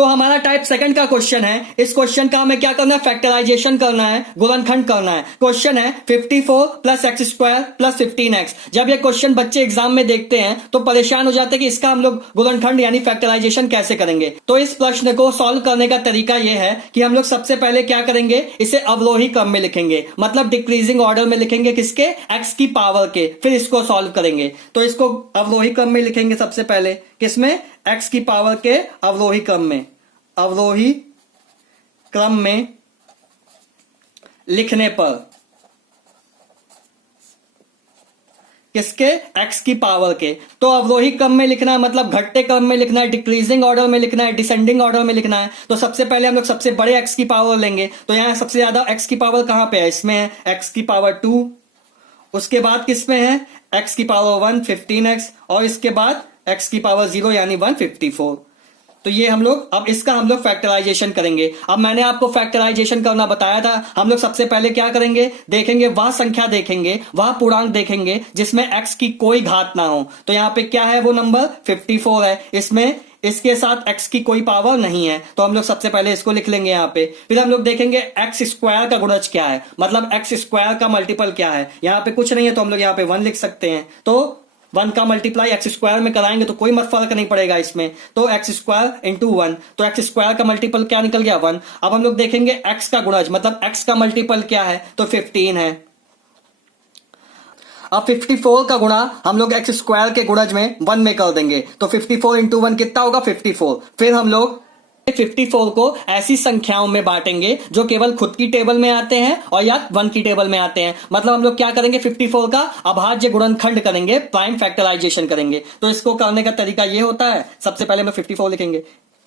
तो हमारा type second का क्वेश्चन है। इस क्वेश्चन का हमें क्या करना है, फैक्टराइजेशन करना है, गुणनखंड करना है। क्वेश्चन है 54 plus x square plus 15x। जब ये क्वेश्चन बच्चे एग्जाम में देखते हैं तो परेशान हो जाते हैं कि इसका हम लोग गुणनखंड यानी फैक्टराइजेशन कैसे करेंगे। तो इस प्रश्न को सॉल्व करने का तरीका यह है कि हम लोग सबसे पहले क्या करेंगे, इसे अवरोही क्रम में लिखेंगे, मतलब डिक्रीजिंग ऑर्डर में लिखेंगे। किसके, एक्स की पावर के। फिर इसको सॉल्व करेंगे। तो इसको अवरोही क्रम में लिखेंगे सबसे पहले। किसमें, एक्स की पावर के अवरोही क्रम में। अवरोही क्रम में लिखने पर किसके, एक्स की पावर के। तो अवरोही क्रम में लिखना है, मतलब घटते क्रम में लिखना है, डिक्रीजिंग ऑर्डर में लिखना है, डिसेंडिंग ऑर्डर में लिखना है। तो सबसे पहले हम लोग सबसे बड़े एक्स की पावर लेंगे। तो यहां सबसे ज्यादा एक्स की पावर कहां पे है, इसमें है एक्स की पावर 2। उसके बाद किसमें है, एक्स की पावर 1 15x, और इसके बाद एक्स की पावर 0 यानी 154। तो ये हम लोग, अब इसका हम लोग फैक्टराइजेशन करेंगे। अब मैंने आपको फैक्टराइजेशन करना बताया था। हम लोग सबसे पहले क्या करेंगे, देखेंगे वह संख्या, देखेंगे वह पूर्णांक देखेंगे जिसमें x की कोई घात ना हो। तो यहां पे क्या है, वो नंबर 54 है। इसमें इसके साथ x की कोई पावर नहीं है, तो हम लोग सबसे पहले इसको लिख लेंगे यहां पे। फिर हम लोग देखेंगे एक्स स्क्वायर का गुणज क्या है, मतलब एक्स स्क्वायर का मल्टीपल क्या है। यहां पे कुछ नहीं है तो हम लोग यहां पे 1 लिख सकते हैं। तो 1 का मल्टीप्लाई एक्स स्क्वायर में कराएंगे तो कोई मत फर्क नहीं पड़ेगा इसमें। तो एक्स स्क्वायर इंटू 1, तो एक्स स्क्वायर का मल्टीपल क्या निकल गया, 1। अब हम लोग देखेंगे एक्स का गुणज, मतलब एक्स का मल्टीपल क्या है, तो 15 है। अब 54 का गुणा हम लोग एक्स स्क्वायर के गुणज में 1 में कर देंगे। तो 54 इंटू 1 कितना होगा, 54। फिर हम लोग 54 को ऐसी संख्याओं में बांटेंगे जो केवल खुद की टेबल में आते हैं और या 1 की टेबल में आते हैं। मतलब हम लोग क्या करेंगे, 54 का अभाज्य गुणनखंड करेंगे, प्राइम फैक्टराइजेशन करेंगे। तो इसको करने का तरीका ये होता है, सबसे पहले हम लोग 54 लिखेंगे।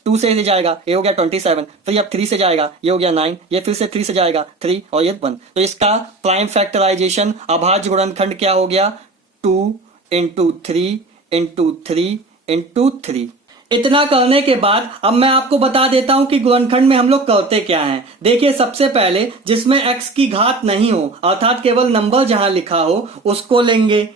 2 से जाएगा, ये हो गया 27। फिर अब 3 से जाएगा, ये हो गया 9। ये फिर से 3 से जाएगा 3, और ये 1। तो इसका प्राइम फैक्टराइजेशन अभाज्य गुणनखंड क्या हो गया, 2 इंटू 3 इंटू 3 इंटू 3। इतना करने के बाद अब मैं आपको बता देता हूं कि गुणनखंड में हम लोग करते क्या हैं। देखिए सबसे पहले जिसमें x की घात नहीं हो, अर्थात केवल नंबर जहां लिखा हो, उसको लेंगे।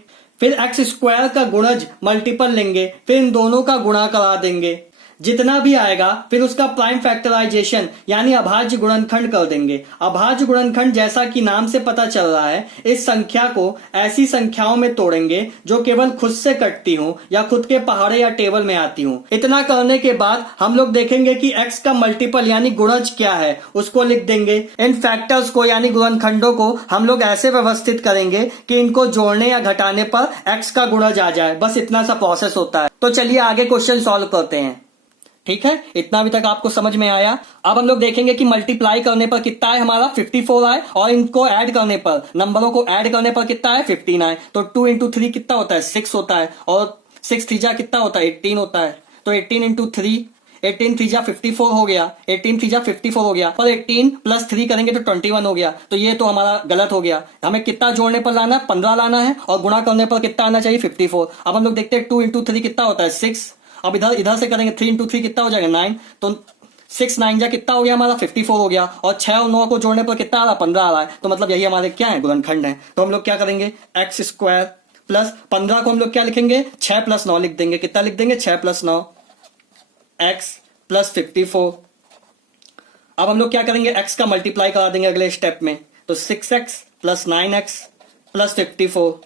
फिर एक्स स्क्वायर का गुणज मल्टीपल लेंगे, फिर इन दोनों का गुणा करा देंगे। जितना भी आएगा फिर उसका प्राइम फैक्टराइजेशन यानी अभाज्य गुणनखंड कर देंगे। अभाज्य गुणनखंड जैसा कि नाम से पता चल रहा है, इस संख्या को ऐसी संख्याओं में तोड़ेंगे जो केवल खुद से कटती हो या खुद के पहाड़े या टेबल में आती हो। इतना करने के बाद हम लोग देखेंगे कि x का मल्टीपल यानी गुणज क्या है, उसको लिख देंगे। इन फैक्टर्स को यानी गुणनखंडों को हम लोग ऐसे व्यवस्थित करेंगे कि इनको जोड़ने या घटाने पर x का गुणज आ जाए। बस इतना सा प्रोसेस होता है। तो चलिए आगे क्वेश्चन सॉल्व करते हैं। ठीक है, इतना अभी तक आपको समझ में आया। अब हम लोग देखेंगे कि मल्टीप्लाई करने पर कितना है, हमारा 54 आए, और इनको ऐड करने पर, नंबरों को ऐड करने पर कितना है, 15 आए। तो 2 इंटू 3 कितना होता है, 6 होता है, और 6 3 कितना होता है, 18 होता है। तो 18 इंटू 3, 18 3 54 हो गया, 18 3 54 हो गया, और 18 प्लस 3 करेंगे तो 21 हो गया। तो ये तो हमारा गलत हो गया। हमें कितना जोड़ने पर लाना है, 15 लाना है, और गुणा करने पर कितना आना चाहिए, 54। अब हम लोग देखते हैं 2 इंटू 3 कितना होता है, 6। अब इधर से करेंगे, 3 इंटू 3 कितना हो जाएगा, 9। तो 6 9 जा कितना हो गया हमारा, 54 हो गया, और 6 और 9 को जोड़ने पर कितना आ रहा, 15 आ रहा है। तो मतलब यही हमारे क्या है, गुणनखंड है। तो हम लोग क्या करेंगे, एक्स स्क्वायर प्लस 15 को हम लोग क्या लिखेंगे, 6 प्लस 9 लिख देंगे। कितना लिख देंगे, 6 प्लस 9 एक्स प्लस 54। अब हम लोग क्या करेंगे, एक्स का मल्टीप्लाई करा देंगे अगले स्टेप में। तो 6x प्लस 9x प्लस 54।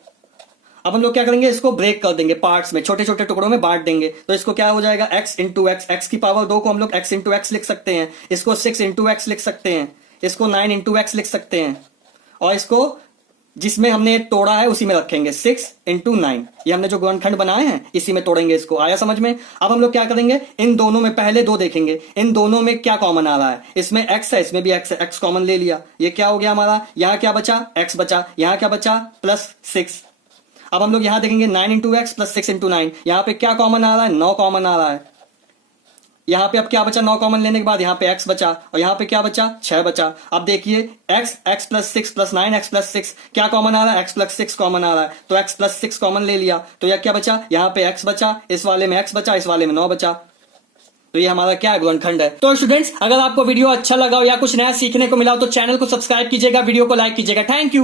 अब हम लोग क्या करेंगे, इसको ब्रेक कर देंगे पार्ट्स में, छोटे छोटे टुकड़ों में बांट देंगे। तो इसको क्या हो जाएगा, x इंटू एक्स, एक्स की पावर 2 को हम लोग x इंटू एक्स लिख सकते हैं, इसको 6 इंटू एक्स लिख सकते हैं, इसको 9 इंटू एक्स लिख सकते हैं, और इसको जिसमें हमने तोड़ा है उसी में रखेंगे, 6 इंटू 9। ये हमने जो गुणनखंड बनाए हैं इसी में तोड़ेंगे इसको। आया समझ में। अब हम लोग क्या करेंगे, इन दोनों में पहले दो देखेंगे, इन दोनों में क्या कॉमन आ रहा है। इसमें x है, इसमें भी x है, x कॉमन ले लिया। ये क्या हो गया हमारा, यहाँ क्या बचा, x बचा, यहाँ क्या बचा, प्लस 6। अब हम लोग यहां देखेंगे 9 इंटू एक्स प्लस 6 इंटू 9। यहां पे क्या कॉमन आ रहा है, 9 कॉमन आ रहा है। यहां पे अब क्या बचा, 9 कॉमन लेने के बाद यहां पे x बचा, और यहां पे क्या बचा, 6 बचा। अब देखिए x plus 6 plus 9x plus 6 क्या कॉमन आ रहा है, x प्लस 6 कॉमन आ रहा है। तो x प्लस 6 कॉमन ले लिया, तो यह क्या बचा, यहां पे x बचा, इस वाले में x बचा, इस वाले में 9 बचा। तो ये हमारा क्या है, गुणनखंड है। तो स्टूडेंट्स, अगर आपको वीडियो अच्छा लगा हो या कुछ नया सीखने को मिला हो तो चैनल को सब्सक्राइब कीजिएगा, वीडियो को लाइक कीजिएगा। Thank you.